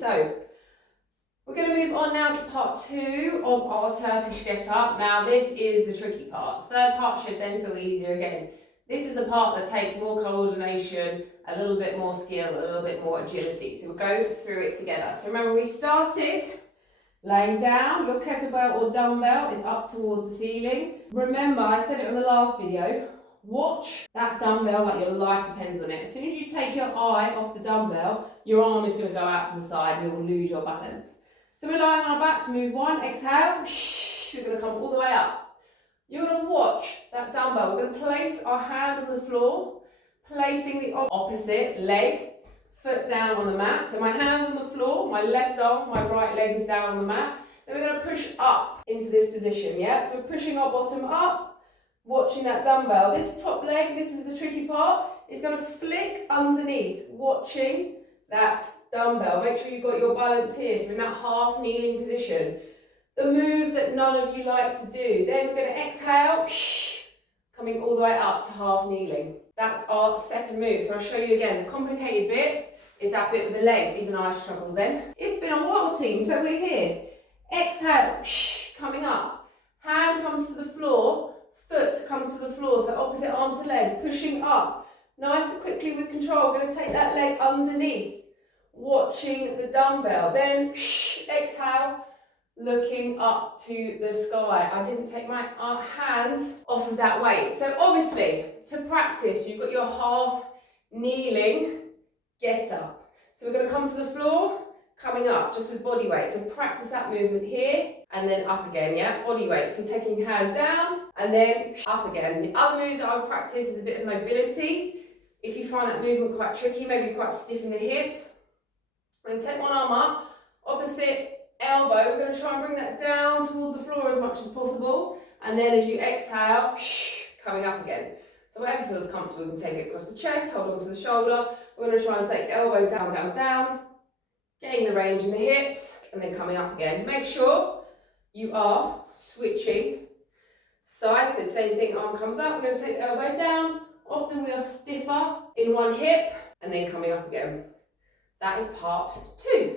So we're going to move on now to part 2 of our Turkish Get Up. Now this is the tricky part. The third part should then feel easier again. This is the part that takes more coordination, a little bit more skill, a little bit more agility. So we'll go through it together. So remember, we started laying down. Your kettlebell or dumbbell is up towards the ceiling. Remember, I said it in the last video, watch that dumbbell like your life depends on it. As soon as you take your eye off the dumbbell, your arm is going to go out to the side and you'll lose your balance. So we're lying on our back to move 1, exhale, you're going to come all the way up. You're going to watch that dumbbell. We're going to place our hand on the floor, placing the opposite leg, foot down on the mat. So my hand's on the floor, my left arm, my right leg is down on the mat. Then we're going to push up into this position, yeah? So we're pushing our bottom up, watching that dumbbell. This top leg, this is the tricky part, is going to flick underneath, watching that dumbbell. Make sure you've got your balance here, so in that half kneeling position. The move that none of you like to do. Then we're going to exhale, coming all the way up to half kneeling. That's our second move. So I'll show you again. The complicated bit is that bit with the legs. Even I struggle then. It's been a while, team, so we're here. Exhale, coming up. Hand comes to the floor, foot comes to the floor, so opposite arm to leg, pushing up. Nice and quickly with control, we're going to take that leg underneath, watching the dumbbell. Then exhale, looking up to the sky. I didn't take my hands off of that weight. So obviously, to practice, you've got your half kneeling get up. So we're going to come to the floor, coming up just with body weight. So practice that movement here and then up again, yeah? Body weight. So taking your hand down and then up again. The other moves that I would practice is a bit of mobility. If you find that movement quite tricky, maybe quite stiff in the hips, then take one arm up, opposite elbow, we're going to try and bring that down towards the floor as much as possible, and then as you exhale, coming up again. So whatever feels comfortable, you can take it across the chest, hold on to the shoulder. We're going to try and take elbow down, down, down, getting the range in the hips, and then coming up again. Make sure you are switching sides. So same thing, arm comes up, we're going to take the elbow down. Often we are stiffer in one hip, and then coming up again. That is part 2.